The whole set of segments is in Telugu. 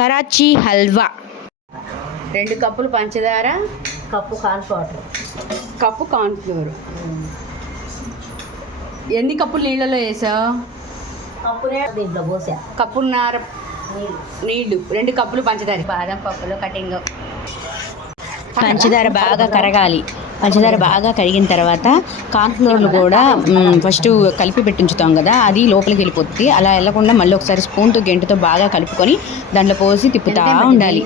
కరాచీ హల్వా 2 కప్పులు పంచదార, కప్పు కార్న్ఫ్లోర్, కప్పు కార్న్ఫ్లోర్. ఎన్ని కప్పులు నీళ్ళలో వేసావు? కప్పునే దీంట్లో పోసా. కప్పున్నర నీళ్ళు, 2 కప్పులు పంచదార, బాదం పప్పులు కటింగ్. పంచదార బాగా కరగాలి. పంచదార బాగా కరిగిన తర్వాత కార్న్ఫ్లోర్లు కూడా ఫస్ట్ కలిపి పెట్టించుతాం కదా, అది లోపలికి వెళ్ళిపోతుంది. అలా వెళ్ళకుండా మళ్ళీ ఒకసారి స్పూన్తో గెంటుతో బాగా కలుపుకొని దాంట్లో పోసి తిప్పుతూ ఉండాలి.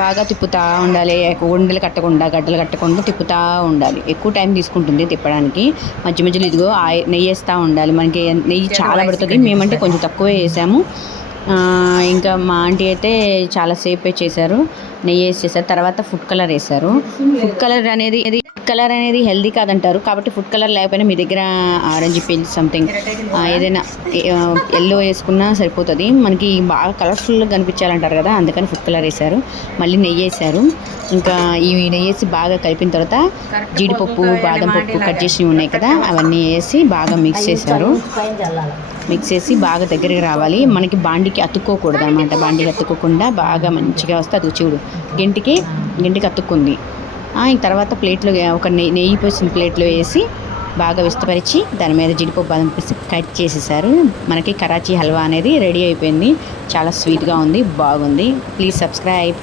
బాగా తిప్పుతూ ఉండాలి. ఉండలు కట్టకుండా, గడ్డలు కట్టకుండా తిప్పుతూ ఉండాలి. ఎక్కువ టైం తీసుకుంటుంది తిప్పడానికి. మధ్య మధ్యలో ఇదిగో నెయ్యి వేస్తూ ఉండాలి. మనకి నెయ్యి చాలా పడుతుంది, మేమంటే కొంచెం తక్కువే వేసాము. ఇంకా మా ఆంటీ అయితే చాలాసేపే చేశారు, నెయ్యి వేసి చేశారు. తర్వాత ఫుడ్ కలర్ వేశారు. ఫుడ్ కలర్ అనేది హెల్దీ కాదంటారు, కాబట్టి ఫుడ్ కలర్ లేకపోయినా మీ దగ్గర ఆరెంజ్ పింక్ సంథింగ్ ఏదైనా ఎల్లో వేసుకున్నా సరిపోతుంది. మనకి బాగా కలర్ఫుల్గా కనిపించాలంటారు కదా, అందుకని ఫుడ్ కలర్ వేశారు. మళ్ళీ నెయ్యి వేశారు. ఇంకా ఈ నెయ్యి వేసి బాగా కలిపిన తర్వాత జీడిపప్పు, బాదం పప్పు కట్ చేసినవి ఉన్నాయి కదా, అవన్నీ వేసి బాగా మిక్స్ చేశారు. మిక్స్ చేసి బాగా దగ్గరికి రావాలి. మనకి బాండికి అతుక్కోకూడదు అనమాట. బాండికి అతుక్కోకుండా బాగా మంచిగా వస్తే అది చూడు గంటికి అతుక్కుంది. తర్వాత ప్లేట్లో ఒక నెయ్యి పోసిన ప్లేట్లో వేసి బాగా విస్తపరిచి దాని మీద జీడిపప్పు బాదం వేసి కట్ చేసేసారు. మనకి కరాచీ హల్వా అనేది రెడీ అయిపోయింది. చాలా స్వీట్గా ఉంది, బాగుంది. Please subscribe.